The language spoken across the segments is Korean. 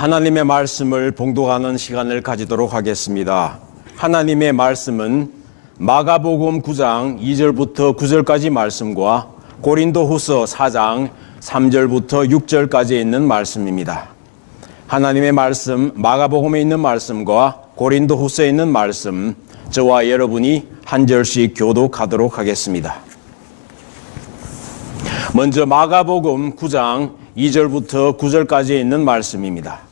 하나님의 말씀을 봉독하는 시간을 가지도록 하겠습니다. 하나님의 말씀은 마가복음 9장 2절부터 9절까지 말씀과 고린도후서 4장 3절부터 6절까지 있는 말씀입니다. 하나님의 말씀, 마가복음에 있는 말씀과 고린도후서에 있는 말씀, 저와 여러분이 한 절씩 교독하도록 하겠습니다. 먼저 마가복음 9장 2절부터 9절까지 있는 말씀입니다.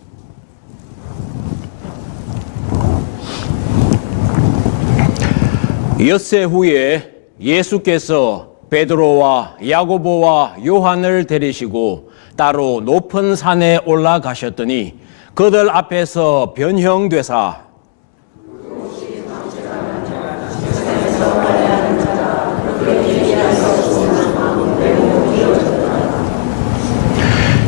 엿새 후에 예수께서 베드로와 야고보와 요한을 데리시고 따로 높은 산에 올라가셨더니 그들 앞에서 변형되사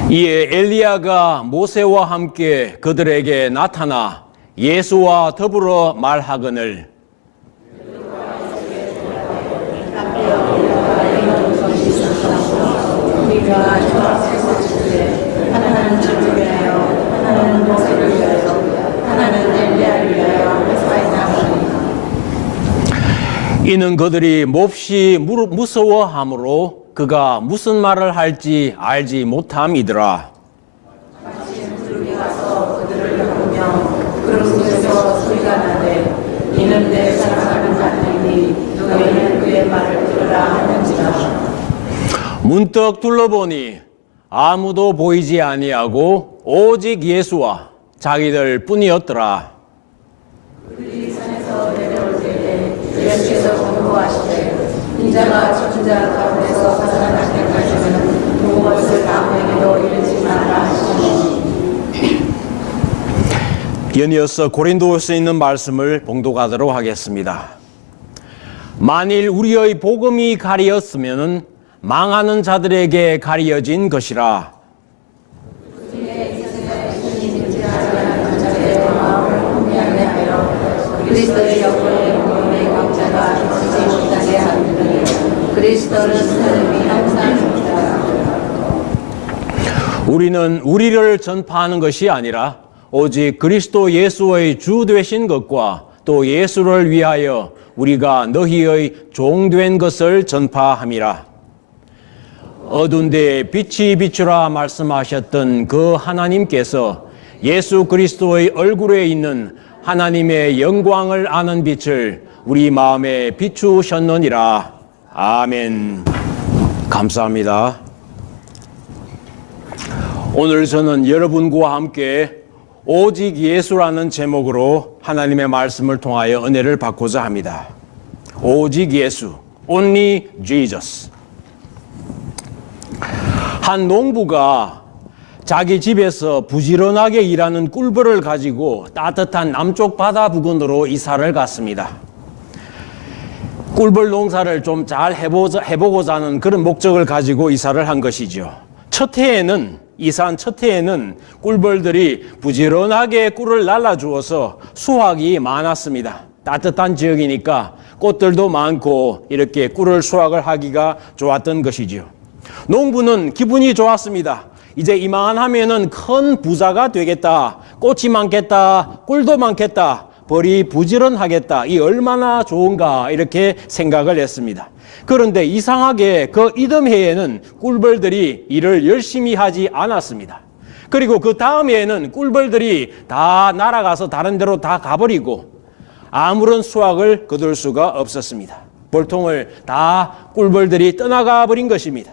이에 엘리야가 모세와 함께 그들에게 나타나 예수와 더불어 말하거늘 하나는 주를 위하여 하나는 모세를 위하여 하나는 엘리야를 위하여 하사이나오니 이는 그들이 몹시 무서워하므로 그가 무슨 말을 할지 알지 못함이더라. 마침 둘이 가서 그들을 보며 그런 곳에서 소리가 나되 이는 내 사랑하는 자들이니 너희는 그의 말을 들으라 하는지라. 문득 둘러보니 아무도 보이지 아니하고 오직 예수와 자기들 뿐이었더라. 그들이 산에서 내려올 때에 예수께서 경고하시되 인자가 죽은 가운데서 살아날 때까지는 무엇을 아무에게도 이르지 말라 하시니. 연이어서 고린도후서에 있는 말씀을 봉독하도록 하겠습니다. 만일 우리의 복음이 가리었으면 망하는 자들에게 가리어진 것이라. 그리스도의 영광의 몸의 강자가 지지 못하게 하느니 그리스도는 하나님이 항상 우리는 우리를 전파하는 것이 아니라 오직 그리스도 예수의 주 되신 것과 또 예수를 위하여 우리가 너희의 종된 것을 전파함이라. 어두운 데에 빛이 비추라 말씀하셨던 그 하나님께서 예수 그리스도의 얼굴에 있는 하나님의 영광을 아는 빛을 우리 마음에 비추셨느니라. 아멘. 감사합니다. 오늘 저는 여러분과 함께 오직 예수라는 제목으로 하나님의 말씀을 통하여 은혜를 받고자 합니다. 오직 예수, Only Jesus. 한 농부가 자기 집에서 부지런하게 일하는 꿀벌을 가지고 따뜻한 남쪽 바다 부근으로 이사를 갔습니다. 꿀벌 농사를 좀 잘 해보고자 하는 그런 목적을 가지고 이사를 한 것이죠. 이사한 첫 해에는 꿀벌들이 부지런하게 꿀을 날라주어서 수확이 많았습니다. 따뜻한 지역이니까 꽃들도 많고 이렇게 꿀을 수확을 하기가 좋았던 것이죠. 농부는 기분이 좋았습니다. 이제 이만하면은 큰 부자가 되겠다. 꽃이 많겠다. 꿀도 많겠다. 벌이 부지런하겠다. 이 얼마나 좋은가 이렇게 생각을 했습니다. 그런데 이상하게 그 이듬해에는 꿀벌들이 일을 열심히 하지 않았습니다. 그리고 그 다음 해에는 꿀벌들이 다 날아가서 다른 데로 다 가버리고 아무런 수확을 거둘 수가 없었습니다. 볼통을 다 꿀벌들이 떠나가 버린 것입니다.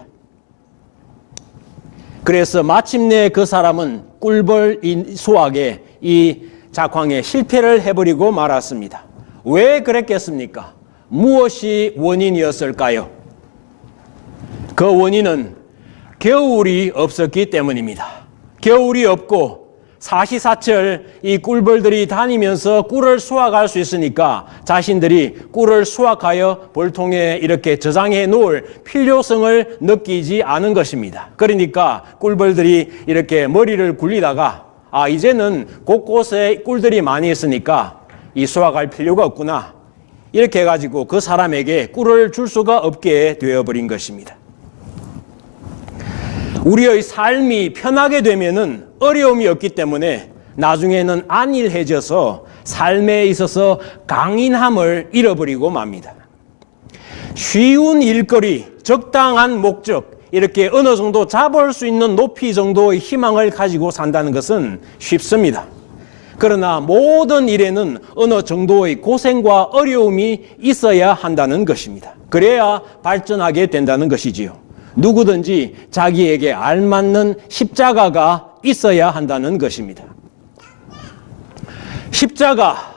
그래서 마침내 그 사람은 꿀벌 수확에 이 작황에 실패를 해버리고 말았습니다. 왜 그랬겠습니까? 무엇이 원인이었을까요? 그 원인은 겨울이 없었기 때문입니다. 겨울이 없고 사시사철 이 꿀벌들이 다니면서 꿀을 수확할 수 있으니까 자신들이 꿀을 수확하여 볼통에 이렇게 저장해 놓을 필요성을 느끼지 않은 것입니다. 그러니까 꿀벌들이 이렇게 머리를 굴리다가 이제는 곳곳에 꿀들이 많이 있으니까 이 수확할 필요가 없구나. 이렇게 해가지고 그 사람에게 꿀을 줄 수가 없게 되어버린 것입니다. 우리의 삶이 편하게 되면은 어려움이 없기 때문에 나중에는 안일해져서 삶에 있어서 강인함을 잃어버리고 맙니다. 쉬운 일거리, 적당한 목적, 이렇게 어느 정도 잡을 수 있는 높이 정도의 희망을 가지고 산다는 것은 쉽습니다. 그러나 모든 일에는 어느 정도의 고생과 어려움이 있어야 한다는 것입니다. 그래야 발전하게 된다는 것이지요. 누구든지 자기에게 알맞는 십자가가 있어야 한다는 것입니다. 십자가,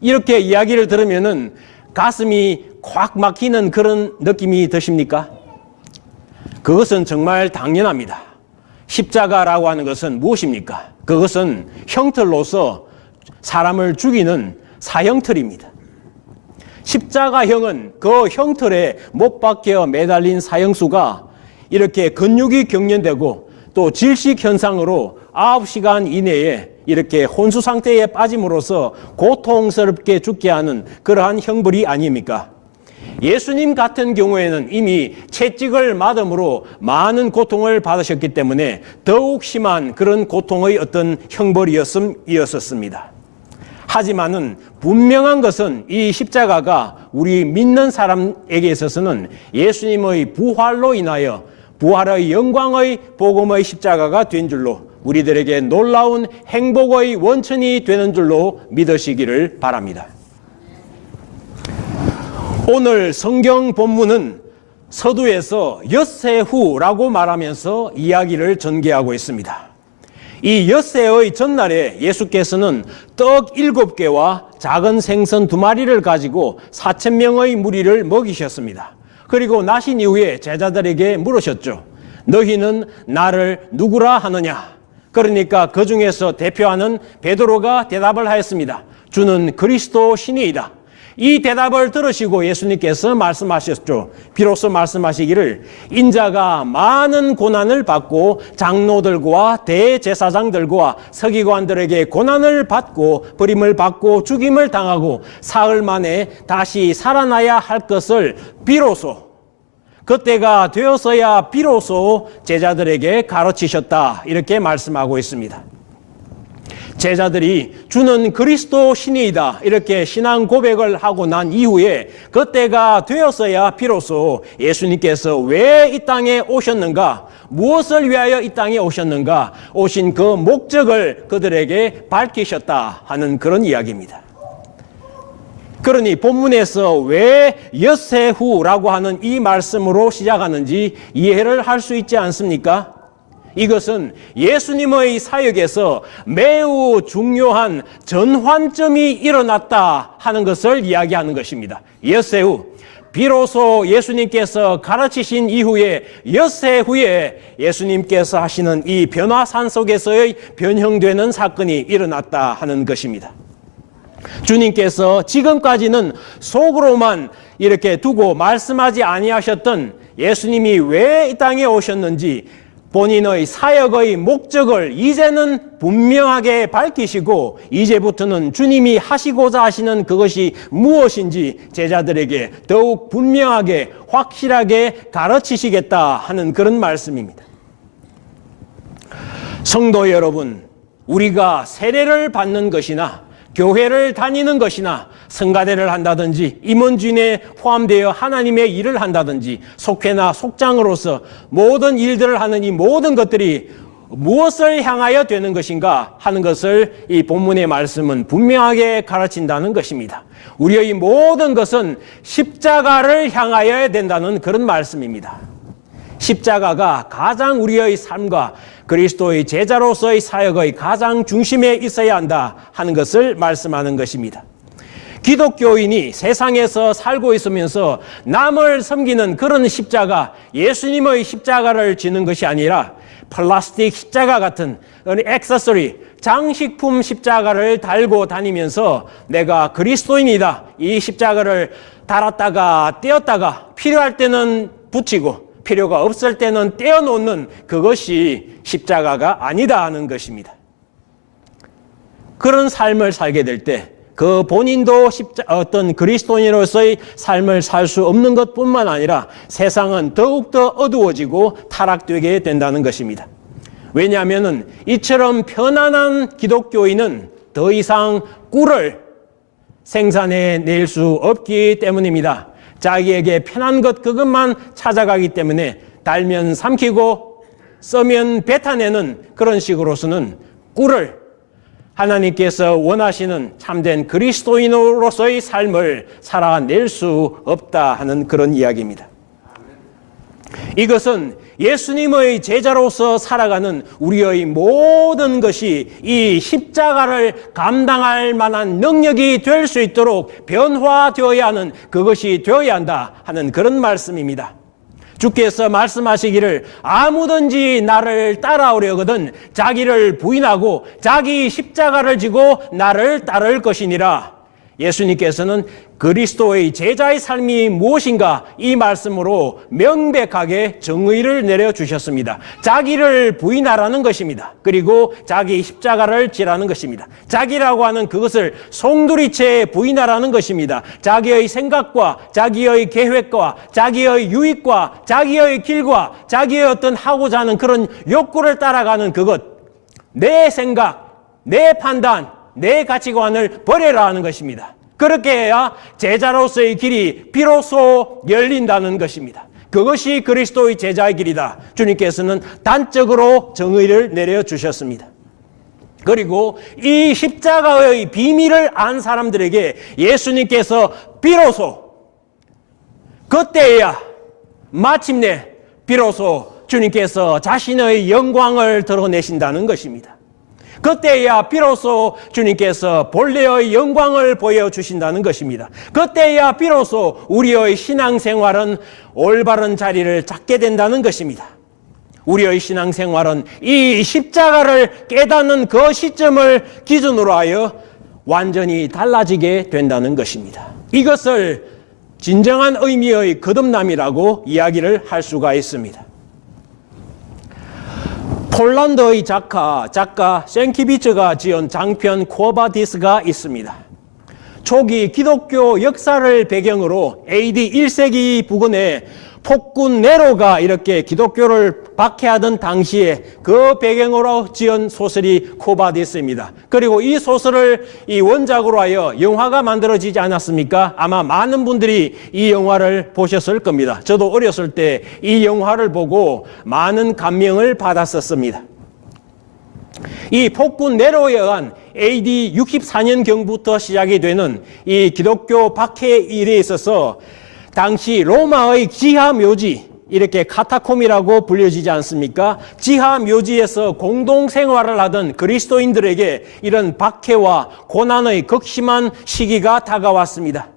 이렇게 이야기를 들으면은 가슴이 콱 막히는 그런 느낌이 드십니까? 그것은 정말 당연합니다. 십자가라고 하는 것은 무엇입니까? 그것은 형틀로서 사람을 죽이는 사형틀입니다. 십자가형은 그 형틀에 못 박혀 매달린 사형수가 이렇게 근육이 경련되고 또 질식 현상으로 9시간 이내에 이렇게 혼수 상태에 빠짐으로써 고통스럽게 죽게 하는 그러한 형벌이 아닙니까? 예수님 같은 경우에는 이미 채찍을 맞음으로 많은 고통을 받으셨기 때문에 더욱 심한 그런 고통의 어떤 형벌이었습니다. 하지만은 분명한 것은 이 십자가가 우리 믿는 사람에게 있어서는 예수님의 부활로 인하여 부활의 영광의 복음의 십자가가 된 줄로 우리들에게 놀라운 행복의 원천이 되는 줄로 믿으시기를 바랍니다. 오늘 성경 본문은 서두에서 엿새 후라고 말하면서 이야기를 전개하고 있습니다. 이 엿새의 전날에 예수께서는 떡 7개와 작은 생선 2마리를 가지고 4,000명의 무리를 먹이셨습니다. 그리고 나신 이후에 제자들에게 물으셨죠. 너희는 나를 누구라 하느냐? 그러니까 그 중에서 대표하는 베드로가 대답을 하였습니다. 주는 그리스도 신이이다. 이 대답을 들으시고 예수님께서 말씀하셨죠. 비로소 말씀하시기를 인자가 많은 고난을 받고 장로들과 대제사장들과 서기관들에게 고난을 받고 버림을 받고 죽임을 당하고 사흘 만에 다시 살아나야 할 것을 비로소 그때가 되어서야 비로소 제자들에게 가르치셨다. 이렇게 말씀하고 있습니다. 제자들이 주는 그리스도 신이다 이렇게 신앙 고백을 하고 난 이후에 그때가 되었어야 비로소 예수님께서 왜 이 땅에 오셨는가, 무엇을 위하여 이 땅에 오셨는가, 오신 그 목적을 그들에게 밝히셨다 하는 그런 이야기입니다. 그러니 본문에서 왜 엿새 후라고 하는 이 말씀으로 시작하는지 이해를 할 수 있지 않습니까? 이것은 예수님의 사역에서 매우 중요한 전환점이 일어났다 하는 것을 이야기하는 것입니다. 엿새 후, 비로소 예수님께서 가르치신 이후에 엿새 후에 예수님께서 하시는 이 변화산 속에서의 변형되는 사건이 일어났다 하는 것입니다. 주님께서 지금까지는 속으로만 이렇게 두고 말씀하지 아니하셨던 예수님이 왜 이 땅에 오셨는지 본인의 사역의 목적을 이제는 분명하게 밝히시고 이제부터는 주님이 하시고자 하시는 그것이 무엇인지 제자들에게 더욱 분명하게 확실하게 가르치시겠다 하는 그런 말씀입니다. 성도 여러분, 우리가 세례를 받는 것이나 교회를 다니는 것이나 성가대를 한다든지 임원진에 포함되어 하나님의 일을 한다든지 속회나 속장으로서 모든 일들을 하는 이 모든 것들이 무엇을 향하여 되는 것인가 하는 것을 이 본문의 말씀은 분명하게 가르친다는 것입니다. 우리의 모든 것은 십자가를 향하여야 된다는 그런 말씀입니다. 십자가가 가장 우리의 삶과 그리스도의 제자로서의 사역의 가장 중심에 있어야 한다 하는 것을 말씀하는 것입니다. 기독교인이 세상에서 살고 있으면서 남을 섬기는 그런 십자가, 예수님의 십자가를 지는 것이 아니라 플라스틱 십자가 같은 액세서리, 장식품 십자가를 달고 다니면서 내가 그리스도인이다, 이 십자가를 달았다가 떼었다가 필요할 때는 붙이고 필요가 없을 때는 떼어놓는 그것이 십자가가 아니다 하는 것입니다. 그런 삶을 살게 될 때 그 본인도 어떤 그리스도인으로서의 삶을 살 수 없는 것뿐만 아니라 세상은 더욱더 어두워지고 타락되게 된다는 것입니다. 왜냐하면 이처럼 편안한 기독교인은 더 이상 꿀을 생산해낼 수 없기 때문입니다. 자기에게 편한 것 그것만 찾아가기 때문에 달면 삼키고 써면 뱉어내는 그런 식으로서는 꿀을 하나님께서 원하시는 참된 그리스도인으로서의 삶을 살아낼 수 없다 하는 그런 이야기입니다. 이것은 예수님의 제자로서 살아가는 우리의 모든 것이 이 십자가를 감당할 만한 능력이 될 수 있도록 변화되어야 하는 그것이 되어야 한다 하는 그런 말씀입니다. 주께서 말씀하시기를 아무든지 나를 따라오려거든 자기를 부인하고 자기 십자가를 지고 나를 따를 것이니라. 예수님께서는 그리스도의 제자의 삶이 무엇인가 이 말씀으로 명백하게 정의를 내려주셨습니다. 자기를 부인하라는 것입니다. 그리고 자기 십자가를 지라는 것입니다. 자기라고 하는 그것을 송두리째 부인하라는 것입니다. 자기의 생각과 자기의 계획과 자기의 유익과 자기의 길과 자기의 어떤 하고자 하는 그런 욕구를 따라가는 그것, 내 생각, 내 판단, 내 가치관을 버려라 하는 것입니다. 그렇게 해야 제자로서의 길이 비로소 열린다는 것입니다. 그것이 그리스도의 제자의 길이다. 주님께서는 단적으로 정의를 내려주셨습니다. 그리고 이 십자가의 비밀을 안 사람들에게 예수님께서 비로소 그때야 마침내 비로소 주님께서 자신의 영광을 드러내신다는 것입니다. 그때야 비로소 주님께서 본래의 영광을 보여주신다는 것입니다. 그때야 비로소 우리의 신앙생활은 올바른 자리를 잡게 된다는 것입니다. 우리의 신앙생활은 이 십자가를 깨닫는 그 시점을 기준으로 하여 완전히 달라지게 된다는 것입니다. 이것을 진정한 의미의 거듭남이라고 이야기를 할 수가 있습니다. 폴란드의 작가 생키비츠가 지은 장편 코바디스가 있습니다. 초기 기독교 역사를 배경으로 AD 1세기 부근에 폭군 네로가 이렇게 기독교를 박해하던 당시에 그 배경으로 지은 소설이 코바디스입니다. 그리고 이 소설을 이 원작으로 하여 영화가 만들어지지 않았습니까? 아마 많은 분들이 이 영화를 보셨을 겁니다. 저도 어렸을 때 이 영화를 보고 많은 감명을 받았었습니다. 이 폭군 네로에 의한 AD 64년경부터 시작이 되는 이 기독교 박해 일에 있어서 당시 로마의 지하 묘지, 이렇게 카타콤이라고 불려지지 않습니까? 지하 묘지에서 공동 생활을 하던 그리스도인들에게 이런 박해와 고난의 극심한 시기가 다가왔습니다.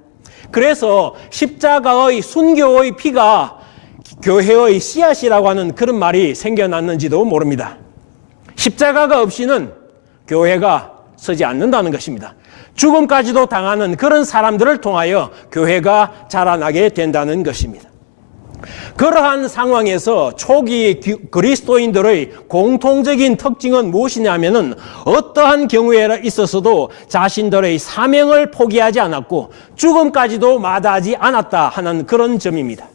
그래서 십자가의 순교의 피가 교회의 씨앗이라고 하는 그런 말이 생겨났는지도 모릅니다. 십자가가 없이는 교회가 서지 않는다는 것입니다. 죽음까지도 당하는 그런 사람들을 통하여 교회가 자라나게 된다는 것입니다. 그러한 상황에서 초기 그리스도인들의 공통적인 특징은 무엇이냐면은 어떠한 경우에 있어서도 자신들의 사명을 포기하지 않았고 죽음까지도 마다하지 않았다 하는 그런 점입니다.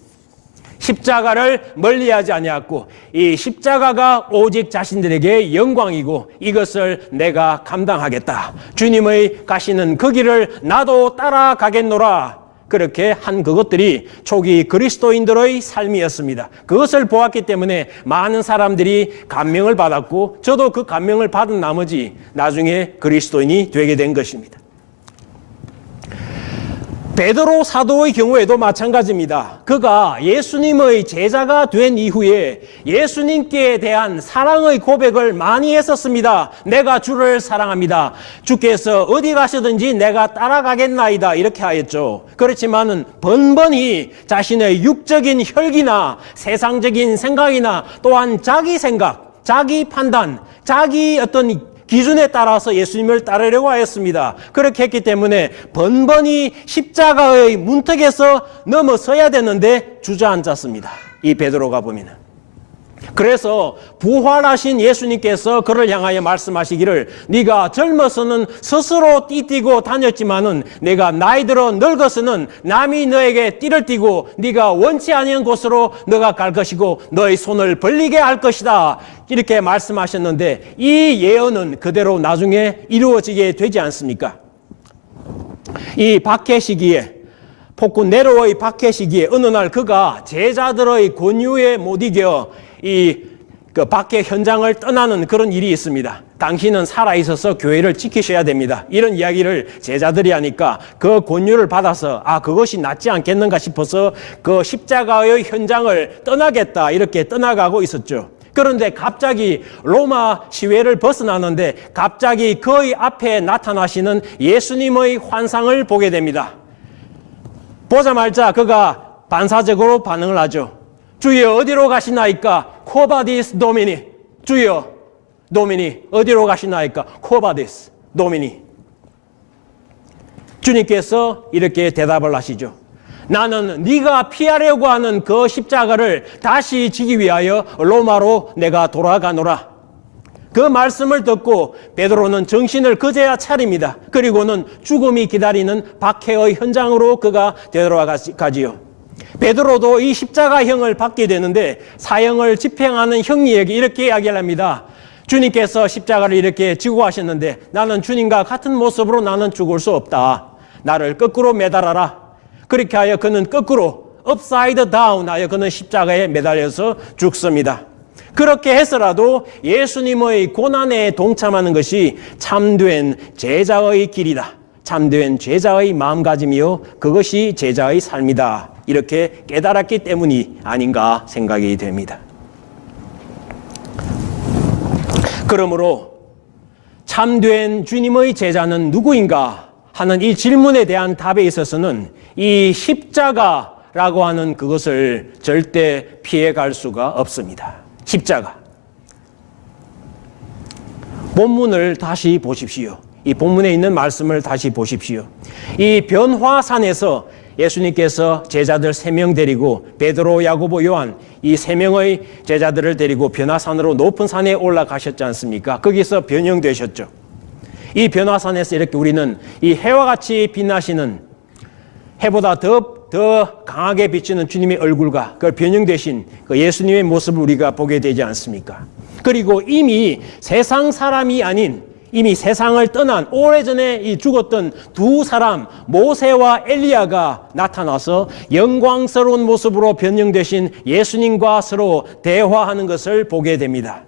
십자가를 멀리하지 아니하고 이 십자가가 오직 자신들에게 영광이고 이것을 내가 감당하겠다. 주님의 가시는 그 길을 나도 따라가겠노라. 그렇게 한 그것들이 초기 그리스도인들의 삶이었습니다. 그것을 보았기 때문에 많은 사람들이 감명을 받았고 저도 그 감명을 받은 나머지 나중에 그리스도인이 되게 된 것입니다. 베드로 사도의 경우에도 마찬가지입니다. 그가 예수님의 제자가 된 이후에 예수님께 대한 사랑의 고백을 많이 했었습니다. 내가 주를 사랑합니다. 주께서 어디 가시든지 내가 따라가겠나이다. 이렇게 하였죠. 그렇지만은 번번이 자신의 육적인 혈기나 세상적인 생각이나 또한 자기 생각, 자기 판단, 자기 어떤 기준에 따라서 예수님을 따르려고 하였습니다. 그렇게 했기 때문에 번번이 십자가의 문턱에서 넘어서야 되는데 주저앉았습니다. 이 베드로가 보면은. 그래서 부활하신 예수님께서 그를 향하여 말씀하시기를 네가 젊어서는 스스로 띠뛰고 다녔지만은 내가 나이 들어 늙어서는 남이 너에게 띠를 띠고 네가 원치 아니한 곳으로 너가 갈 것이고 너의 손을 벌리게 할 것이다. 이렇게 말씀하셨는데 이 예언은 그대로 나중에 이루어지게 되지 않습니까? 이 박해 시기에 폭군 네로의 박해 시기에 어느 날 그가 제자들의 권유에 못 이겨 그 박해 현장을 떠나는 그런 일이 있습니다. 당신은 살아있어서 교회를 지키셔야 됩니다. 이런 이야기를 제자들이 하니까 그 권유를 받아서 그것이 낫지 않겠는가 싶어서 그 십자가의 현장을 떠나겠다 이렇게 떠나가고 있었죠. 그런데 갑자기 로마 시외를 벗어나는데 갑자기 그의 앞에 나타나시는 예수님의 환상을 보게 됩니다. 보자마자 그가 반사적으로 반응을 하죠. 주여 어디로 가시나이까? 코바디스 도미니. 주여 도미니 어디로 가시나이까? 코바디스 도미니. 주님께서 이렇게 대답을 하시죠. 나는 네가 피하려고 하는 그 십자가를 다시 지기 위하여 로마로 내가 돌아가노라. 그 말씀을 듣고 베드로는 정신을 그제야 차립니다. 그리고는 죽음이 기다리는 박해의 현장으로 그가 되돌아가지요. 베드로도 이 십자가형을 받게 되는데 사형을 집행하는 형리에게 이렇게 이야기를 합니다. 주님께서 십자가를 이렇게 지고 하셨는데 나는 주님과 같은 모습으로 나는 죽을 수 없다. 나를 거꾸로 매달아라. 그렇게 하여 그는 거꾸로 upside down 하여 그는 십자가에 매달려서 죽습니다. 그렇게 해서라도 예수님의 고난에 동참하는 것이 참된 제자의 길이다. 참된 제자의 마음가짐이요 그것이 제자의 삶이다. 이렇게 깨달았기 때문이 아닌가 생각이 됩니다. 그러므로 참된 주님의 제자는 누구인가 하는 이 질문에 대한 답에 있어서는 이 십자가라고 하는 그것을 절대 피해갈 수가 없습니다. 십자가. 본문을 다시 보십시오. 이 본문에 있는 말씀을 다시 보십시오. 이 변화산에서 예수님께서 제자들 3명 데리고 베드로, 야고보, 요한 이 3명의 제자들을 데리고 변화산으로 높은 산에 올라가셨지 않습니까? 거기서 변형되셨죠. 이 변화산에서 이렇게 우리는 이 해와 같이 빛나시는 해보다 더 강하게 비치는 주님의 얼굴과 그 변형되신 그 예수님의 모습을 우리가 보게 되지 않습니까? 그리고 이미 세상 사람이 아닌 이미 세상을 떠난 오래전에 죽었던 두 사람 모세와 엘리야가 나타나서 영광스러운 모습으로 변형되신 예수님과 서로 대화하는 것을 보게 됩니다.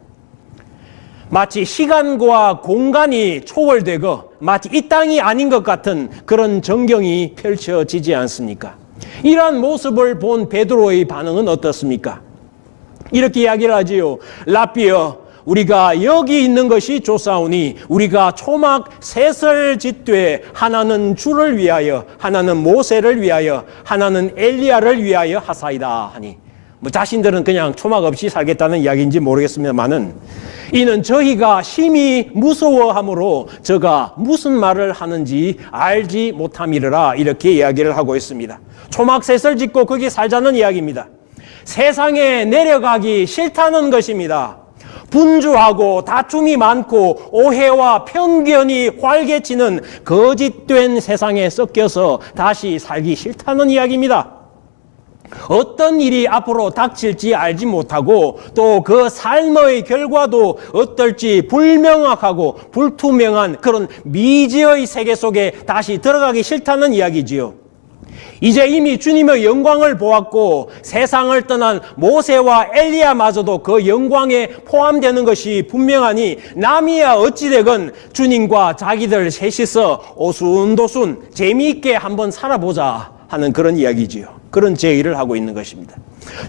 마치 시간과 공간이 초월되고 마치 이 땅이 아닌 것 같은 그런 전경이 펼쳐지지 않습니까? 이러한 모습을 본 베드로의 반응은 어떻습니까? 이렇게 이야기를 하지요. 라비여 우리가 여기 있는 것이 좋사오니 우리가 초막 셋을 짓되 하나는 주를 위하여 하나는 모세를 위하여 하나는 엘리야를 위하여 하사이다 하니 자신들은 그냥 초막 없이 살겠다는 이야기인지 모르겠습니다만은 이는 저희가 심히 무서워하므로 저가 무슨 말을 하는지 알지 못함이라 이렇게 이야기를 하고 있습니다. 초막 셋을 짓고 거기 살자는 이야기입니다. 세상에 내려가기 싫다는 것입니다. 분주하고 다툼이 많고 오해와 편견이 활개치는 거짓된 세상에 섞여서 다시 살기 싫다는 이야기입니다. 어떤 일이 앞으로 닥칠지 알지 못하고 또 그 삶의 결과도 어떨지 불명확하고 불투명한 그런 미지의 세계 속에 다시 들어가기 싫다는 이야기지요. 이제 이미 주님의 영광을 보았고 세상을 떠난 모세와 엘리야마저도 그 영광에 포함되는 것이 분명하니 남이야 어찌되건 주님과 자기들 셋이서 오순도순 재미있게 한번 살아보자 하는 그런 이야기지요. 그런 제의를 하고 있는 것입니다.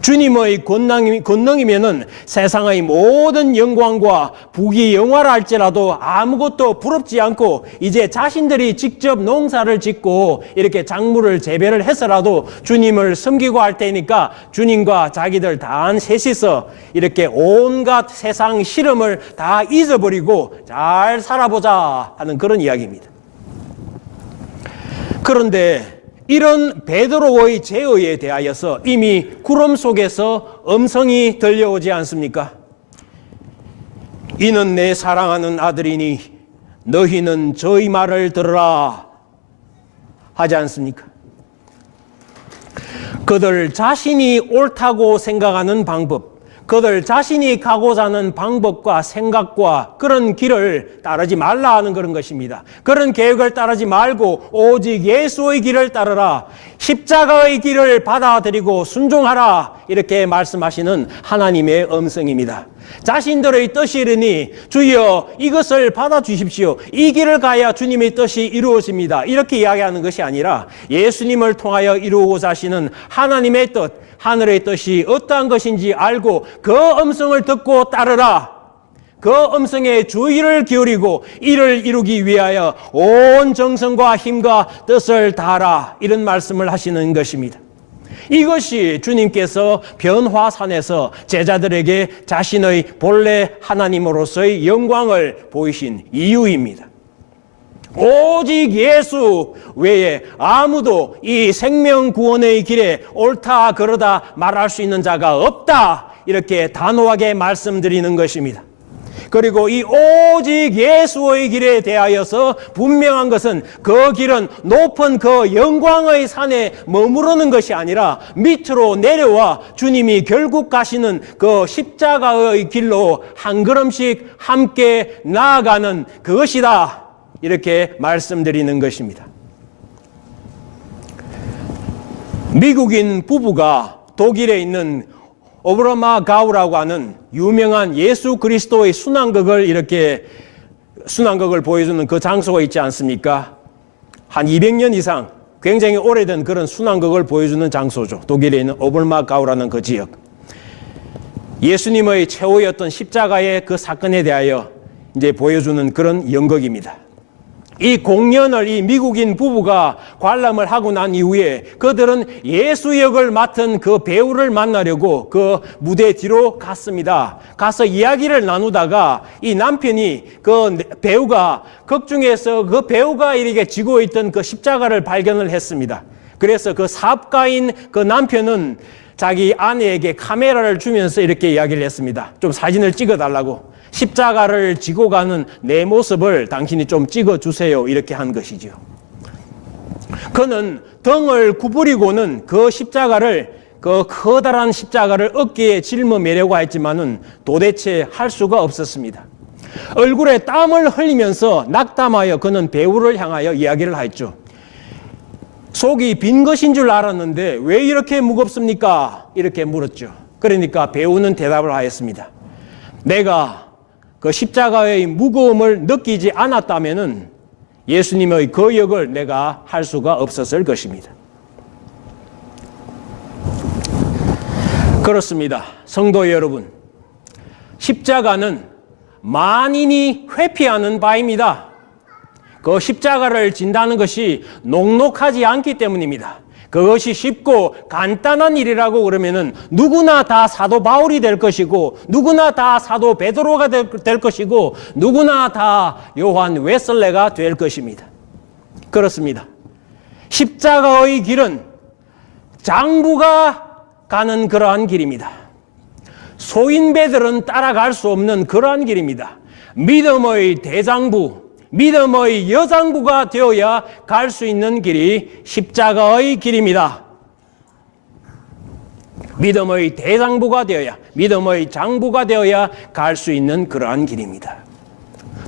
주님의 권능이면은 세상의 모든 영광과 부귀 영화를 할지라도 아무것도 부럽지 않고 이제 자신들이 직접 농사를 짓고 이렇게 작물을 재배를 해서라도 주님을 섬기고 할 테니까 주님과 자기들 단 셋이서 이렇게 온갖 세상 시름을 다 잊어버리고 잘 살아보자 하는 그런 이야기입니다. 그런데 이런 베드로의 제의에 대하여서 이미 구름 속에서 음성이 들려오지 않습니까? 이는 내 사랑하는 아들이니 너희는 저희 말을 들으라 하지 않습니까? 그들 자신이 옳다고 생각하는 방법, 그들 자신이 가고자 하는 방법과 생각과 그런 길을 따르지 말라 하는 그런 것입니다. 그런 계획을 따르지 말고 오직 예수의 길을 따르라, 십자가의 길을 받아들이고 순종하라, 이렇게 말씀하시는 하나님의 음성입니다. 자신들의 뜻이 이르니 주여 이것을 받아주십시오, 이 길을 가야 주님의 뜻이 이루어집니다, 이렇게 이야기하는 것이 아니라 예수님을 통하여 이루고자 하시는 하나님의 뜻, 하늘의 뜻이 어떠한 것인지 알고 그 음성을 듣고 따르라, 그 음성에 주의를 기울이고 이를 이루기 위하여 온 정성과 힘과 뜻을 다하라, 이런 말씀을 하시는 것입니다. 이것이 주님께서 변화산에서 제자들에게 자신의 본래 하나님으로서의 영광을 보이신 이유입니다. 오직 예수 외에 아무도 이 생명 구원의 길에 옳다 그러다 말할 수 있는 자가 없다, 이렇게 단호하게 말씀드리는 것입니다. 그리고 이 오직 예수의 길에 대하여서 분명한 것은 그 길은 높은 그 영광의 산에 머무르는 것이 아니라 밑으로 내려와 주님이 결국 가시는 그 십자가의 길로 한 걸음씩 함께 나아가는 그것이다, 이렇게 말씀드리는 것입니다. 미국인 부부가 독일에 있는 오브라마 가우라고 하는 유명한 예수 그리스도의 순환극을 보여주는 그 장소가 있지 않습니까? 한 200년 이상 굉장히 오래된 그런 순환극을 보여주는 장소죠. 독일에 있는 오브라마 가우라는 그 지역. 예수님의 최후였던 십자가의 그 사건에 대하여 이제 보여주는 그런 연극입니다. 이 공연을 이 미국인 부부가 관람을 하고 난 이후에 그들은 예수 역을 맡은 그 배우를 만나려고 그 무대 뒤로 갔습니다. 가서 이야기를 나누다가 이 남편이 그 배우가 극 중에서 그 배우가 이렇게 지고 있던 그 십자가를 발견을 했습니다. 그래서 그 사업가인 그 남편은 자기 아내에게 카메라를 주면서 이렇게 이야기를 했습니다. 좀 사진을 찍어달라고. 십자가를 지고 가는 내 모습을 당신이 좀 찍어주세요, 이렇게 한 것이죠. 그는 등을 구부리고는 그 십자가를, 그 커다란 십자가를 어깨에 짊어매려고 했지만은 도대체 할 수가 없었습니다. 얼굴에 땀을 흘리면서 낙담하여 그는 배우를 향하여 이야기를 했죠. 속이 빈 것인 줄 알았는데 왜 이렇게 무겁습니까? 이렇게 물었죠. 그러니까 배우는 대답을 하였습니다. 내가 그 십자가의 무거움을 느끼지 않았다면은 예수님의 그 역을 내가 할 수가 없었을 것입니다. 그렇습니다. 성도 여러분, 십자가는 만인이 회피하는 바입니다. 그 십자가를 진다는 것이 녹록하지 않기 때문입니다. 그것이 쉽고 간단한 일이라고 그러면은 누구나 다 사도 바울이 될 것이고, 누구나 다 사도 베드로가 될 것이고, 누구나 다 요한 웨슬레가 될 것입니다. 그렇습니다. 십자가의 길은 장부가 가는 그러한 길입니다. 소인배들은 따라갈 수 없는 그러한 길입니다. 믿음의 대장부, 믿음의 여장부가 되어야 갈 수 있는 길이 십자가의 길입니다. 믿음의 대장부가 되어야, 믿음의 장부가 되어야 갈 수 있는 그러한 길입니다.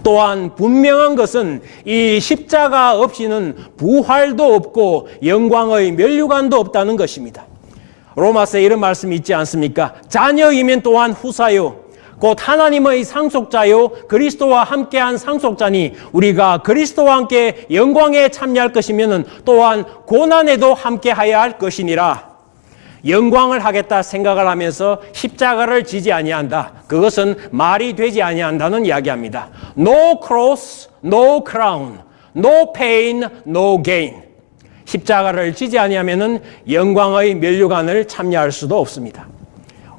또한 분명한 것은 이 십자가 없이는 부활도 없고 영광의 면류관도 없다는 것입니다. 로마서에 이런 말씀이 있지 않습니까? 자녀이면 또한 후사요, 곧 하나님의 상속자요 그리스도와 함께한 상속자니 우리가 그리스도와 함께 영광에 참여할 것이면 또한 고난에도 함께하여야 할 것이니라. 영광을 하겠다 생각을 하면서 십자가를 지지 아니한다, 그것은 말이 되지 아니한다는 이야기합니다. No cross, no crown, no pain, no gain. 십자가를 지지 아니하면은 영광의 면류관을 참여할 수도 없습니다.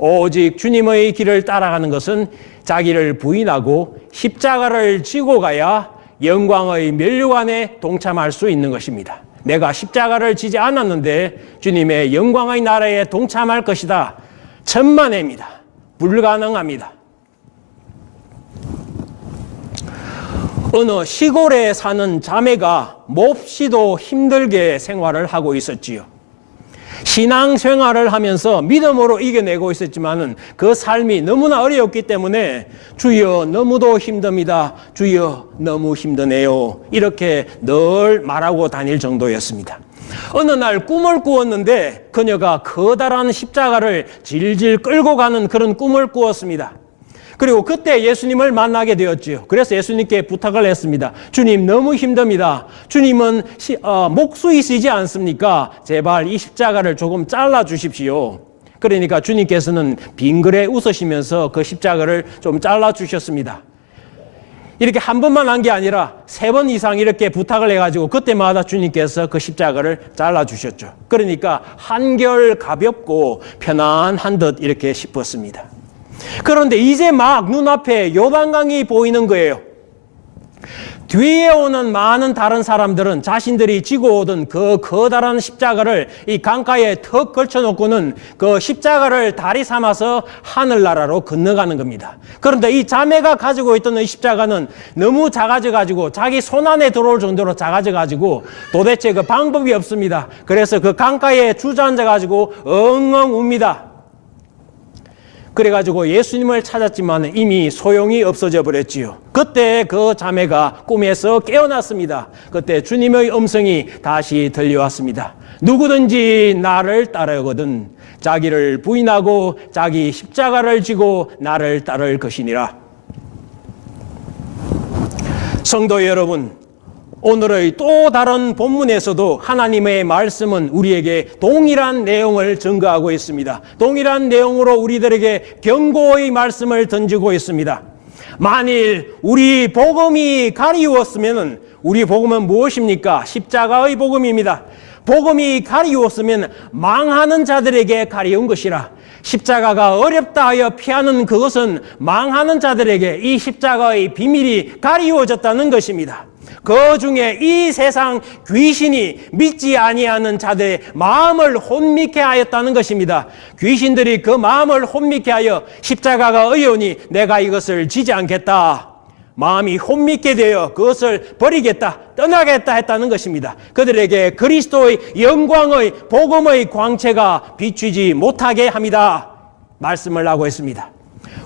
오직 주님의 길을 따라가는 것은 자기를 부인하고 십자가를 지고 가야 영광의 면류관에 동참할 수 있는 것입니다. 내가 십자가를 지지 않았는데 주님의 영광의 나라에 동참할 것이다. 천만에입니다. 불가능합니다. 어느 시골에 사는 자매가 몹시도 힘들게 생활을 하고 있었지요. 신앙생활을 하면서 믿음으로 이겨내고 있었지만은 그 삶이 너무나 어려웠기 때문에 주여 너무도 힘듭니다. 주여 너무 힘드네요. 이렇게 늘 말하고 다닐 정도였습니다. 어느 날 꿈을 꾸었는데 그녀가 커다란 십자가를 질질 끌고 가는 그런 꿈을 꾸었습니다. 그리고 그때 예수님을 만나게 되었지요. 그래서 예수님께 부탁을 했습니다. 주님 너무 힘듭니다. 주님은 목수이시지 않습니까? 제발 이 십자가를 조금 잘라 주십시오. 그러니까 주님께서는 빙그레 웃으시면서 그 십자가를 좀 잘라 주셨습니다. 이렇게 한 번만 한 게 아니라 3번 이상 이렇게 부탁을 해가지고 그때마다 주님께서 그 십자가를 잘라 주셨죠. 그러니까 한결 가볍고 편안한 듯 이렇게 싶었습니다. 그런데 이제 막 눈앞에 요단강이 보이는 거예요. 뒤에 오는 많은 다른 사람들은 자신들이 지고 오던 그 커다란 십자가를 이 강가에 턱 걸쳐놓고는 그 십자가를 다리 삼아서 하늘나라로 건너가는 겁니다. 그런데 이 자매가 가지고 있던 이 십자가는 너무 작아져가지고 자기 손 안에 들어올 정도로 작아져가지고 도대체 그 방법이 없습니다. 그래서 그 강가에 주저앉아가지고 엉엉 웁니다. 그래가지고 예수님을 찾았지만 이미 소용이 없어져 버렸지요. 그때 그 자매가 꿈에서 깨어났습니다. 그때 주님의 음성이 다시 들려왔습니다. 누구든지 나를 따르거든 자기를 부인하고 자기 십자가를 지고 나를 따를 것이니라. 성도 여러분, 오늘의 또 다른 본문에서도 하나님의 말씀은 우리에게 동일한 내용을 증거하고 있습니다. 동일한 내용으로 우리들에게 경고의 말씀을 던지고 있습니다. 만일 우리 복음이 가리웠으면 우리 복음은 무엇입니까? 십자가의 복음입니다. 복음이 가리웠으면 망하는 자들에게 가리운 것이라. 십자가가 어렵다 하여 피하는 그것은 망하는 자들에게 이 십자가의 비밀이 가리워졌다는 것입니다. 그 중에 이 세상 귀신이 믿지 아니하는 자들의 마음을 혼미케 하였다는 것입니다. 귀신들이 그 마음을 혼미케 하여 십자가가 어려우니 내가 이것을 지지 않겠다. 마음이 혼미케 되어 그것을 버리겠다, 떠나겠다 했다는 것입니다. 그들에게 그리스도의 영광의 복음의 광채가 비추지 못하게 합니다. 말씀을 하고 있습니다.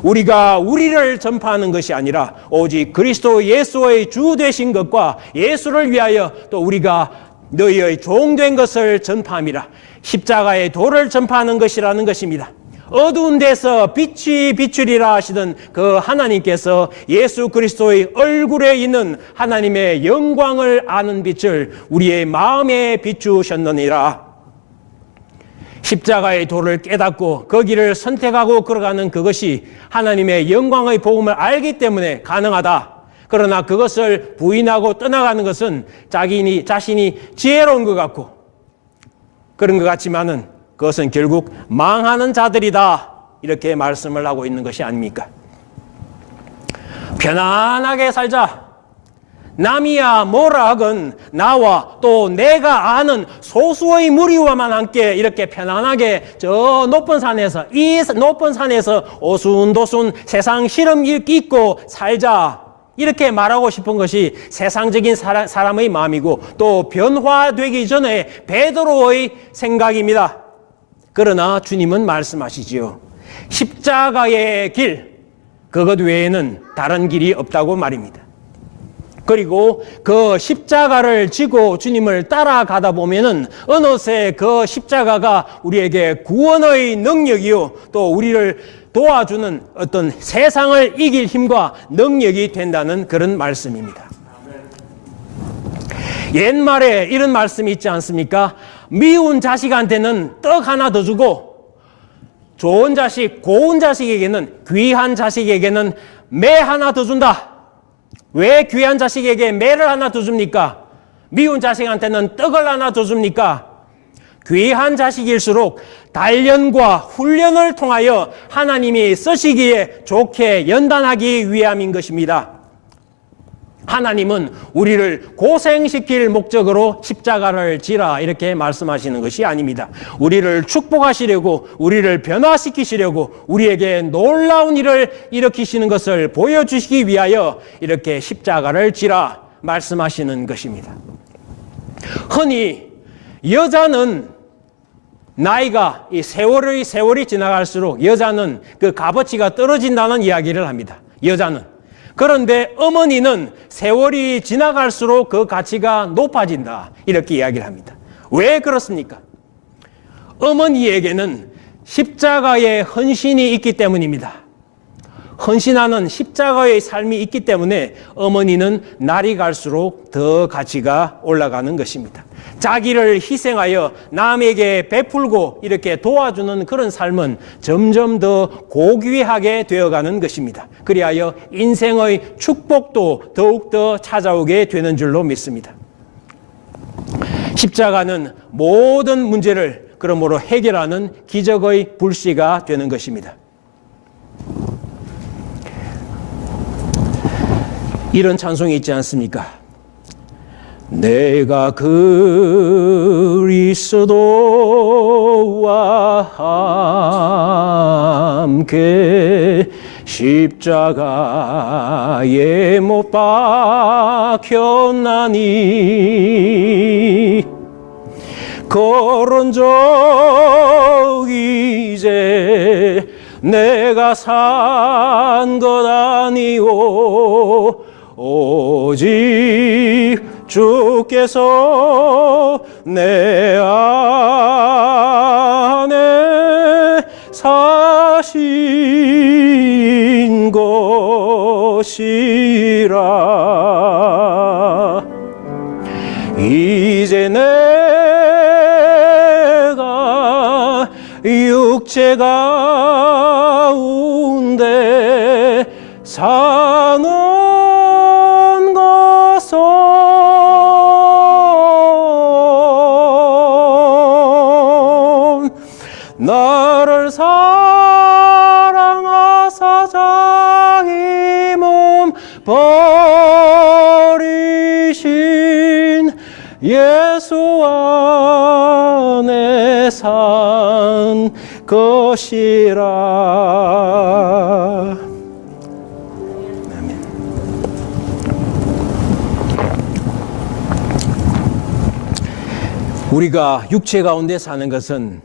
우리가 우리를 전파하는 것이 아니라 오직 그리스도 예수의 주 되신 것과 예수를 위하여 또 우리가 너희의 종된 것을 전파함이라. 십자가의 도를 전파하는 것이라는 것입니다. 어두운 데서 빛이 비추리라 하시던 그 하나님께서 예수 그리스도의 얼굴에 있는 하나님의 영광을 아는 빛을 우리의 마음에 비추셨느니라. 십자가의 도를 깨닫고 그 길을 선택하고 걸어가는 그것이 하나님의 영광의 복음을 알기 때문에 가능하다. 그러나 그것을 부인하고 떠나가는 것은 자신이 지혜로운 것 같고 그런 것 같지만은 그것은 결국 망하는 자들이다. 이렇게 말씀을 하고 있는 것이 아닙니까? 편안하게 살자. 남이야 뭐라 하건 나와 또 내가 아는 소수의 무리와만 함께 이렇게 편안하게 저 높은 산에서 이 높은 산에서 오순도순 세상 시름 잊고 살자. 이렇게 말하고 싶은 것이 세상적인 사람의 마음이고 또 변화되기 전에 베드로의 생각입니다. 그러나 주님은 말씀하시지요. 십자가의 길, 그것 외에는 다른 길이 없다고 말입니다. 그리고 그 십자가를 지고 주님을 따라가다 보면은 어느새 그 십자가가 우리에게 구원의 능력이요 또 우리를 도와주는 어떤 세상을 이길 힘과 능력이 된다는 그런 말씀입니다. 옛말에 이런 말씀이 있지 않습니까? 미운 자식한테는 떡 하나 더 주고 좋은 자식, 고운 자식에게는 귀한 자식에게는 매 하나 더 준다. 왜 귀한 자식에게 매를 하나 더 줍니까? 미운 자식한테는 떡을 하나 더 줍니까? 귀한 자식일수록 단련과 훈련을 통하여 하나님이 쓰시기에 좋게 연단하기 위함인 것입니다. 하나님은 우리를 고생시킬 목적으로 십자가를 지라 이렇게 말씀하시는 것이 아닙니다. 우리를 축복하시려고, 우리를 변화시키시려고, 우리에게 놀라운 일을 일으키시는 것을 보여주시기 위하여 이렇게 십자가를 지라 말씀하시는 것입니다. 흔히 여자는 나이가 이 세월이 지나갈수록 여자는 그 값어치가 떨어진다는 이야기를 합니다. 여자는. 그런데 어머니는 세월이 지나갈수록 그 가치가 높아진다 이렇게 이야기를 합니다. 왜 그렇습니까? 어머니에게는 십자가의 헌신이 있기 때문입니다. 헌신하는 십자가의 삶이 있기 때문에 어머니는 날이 갈수록 더 가치가 올라가는 것입니다. 자기를 희생하여 남에게 베풀고 이렇게 도와주는 그런 삶은 점점 더 고귀하게 되어가는 것입니다. 그리하여 인생의 축복도 더욱더 찾아오게 되는 줄로 믿습니다. 십자가는 모든 문제를 그러므로 해결하는 기적의 불씨가 되는 것입니다. 이런 찬송이 있지 않습니까? 내가 그리스도와 함께 십자가에 못 박혔나니 그런 적 이제 내가 산 것 아니오 오직 주께서 내 안에 사신 것이라 이제 내가 육체 가운데 사는 나를 사랑하사 자기 몸 버리신 예수 안에 산 것이라. 아멘. 우리가 육체 가운데 사는 것은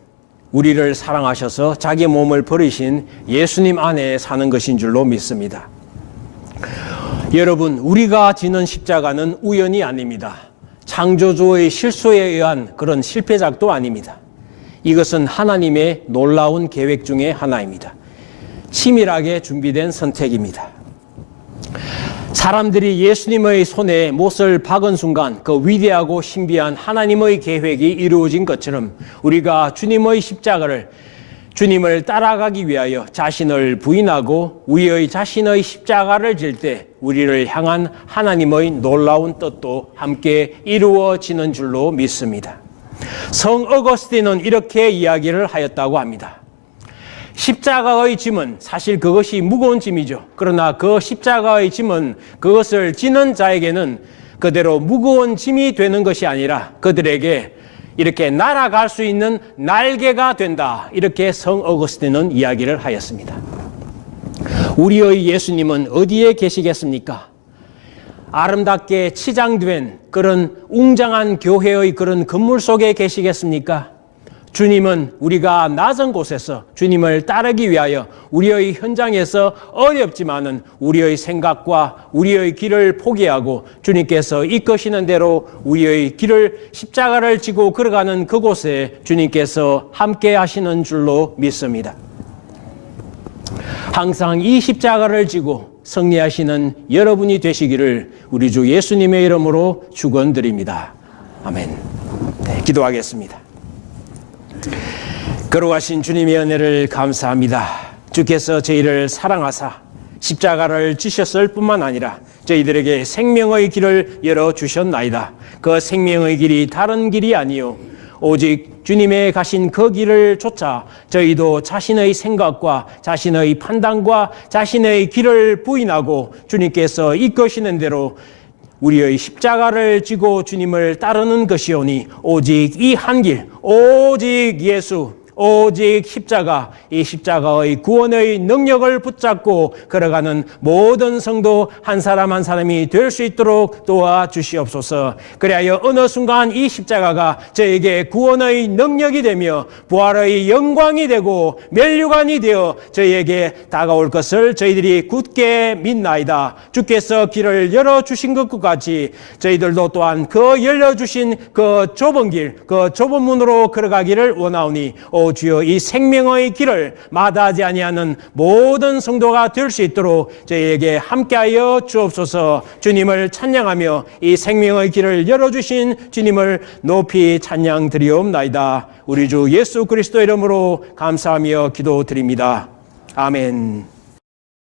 우리를 사랑하셔서 자기 몸을 버리신 예수님 안에 사는 것인 줄로 믿습니다. 여러분, 우리가 지는 십자가는 우연이 아닙니다. 창조주의 실수에 의한 그런 실패작도 아닙니다. 이것은 하나님의 놀라운 계획 중에 하나입니다. 치밀하게 준비된 선택입니다. 사람들이 예수님의 손에 못을 박은 순간 그 위대하고 신비한 하나님의 계획이 이루어진 것처럼 우리가 주님의 십자가를 주님을 따라가기 위하여 자신을 부인하고 우리의 자신의 십자가를 질 때 우리를 향한 하나님의 놀라운 뜻도 함께 이루어지는 줄로 믿습니다. 성 어거스틴은 이렇게 이야기를 하였다고 합니다. 십자가의 짐은 사실 그것이 무거운 짐이죠. 그러나 그 십자가의 짐은 그것을 지는 자에게는 그대로 무거운 짐이 되는 것이 아니라 그들에게 이렇게 날아갈 수 있는 날개가 된다. 이렇게 성 어거스틴은 이야기를 하였습니다. 우리의 예수님은 어디에 계시겠습니까? 아름답게 치장된 그런 웅장한 교회의 그런 건물 속에 계시겠습니까? 주님은 우리가 낮은 곳에서 주님을 따르기 위하여 우리의 현장에서 어렵지만은 우리의 생각과 우리의 길을 포기하고 주님께서 이끄시는 대로 우리의 길을 십자가를 지고 걸어가는 그곳에 주님께서 함께 하시는 줄로 믿습니다. 항상 이 십자가를 지고 승리하시는 여러분이 되시기를 우리 주 예수님의 이름으로 축원드립니다. 아멘. 네, 기도하겠습니다. 걸어가신 주님의 은혜를 감사합니다. 주께서 저희를 사랑하사 십자가를 지셨을 뿐만 아니라 저희들에게 생명의 길을 열어주셨나이다. 그 생명의 길이 다른 길이 아니요 오직 주님의 가신 그 길을 쫓아 저희도 자신의 생각과 자신의 판단과 자신의 길을 부인하고 주님께서 이끄시는 대로 우리의 십자가를 지고 주님을 따르는 것이오니 오직 이 한 길, 오직 예수, 오직 십자가, 이 십자가의 구원의 능력을 붙잡고 걸어가는 모든 성도 한 사람 한 사람이 될 수 있도록 도와주시옵소서. 그리하여 어느 순간 이 십자가가 저에게 구원의 능력이 되며 부활의 영광이 되고 면류관이 되어 저희에게 다가올 것을 저희들이 굳게 믿나이다. 주께서 길을 열어주신 것과 같이 저희들도 또한 그 열려주신 그 좁은 길, 그 좁은 문으로 걸어가기를 원하오니 오 주여, 이 생명의 길을 마다하지 아니하는 모든 성도가 될 수 있도록 저희에게 함께하여 주옵소서. 주님을 찬양하며 이 생명의 길을 열어주신 주님을 높이 찬양드리옵나이다. 우리 주 예수 그리스도 이름으로 감사하며 기도드립니다. 아멘.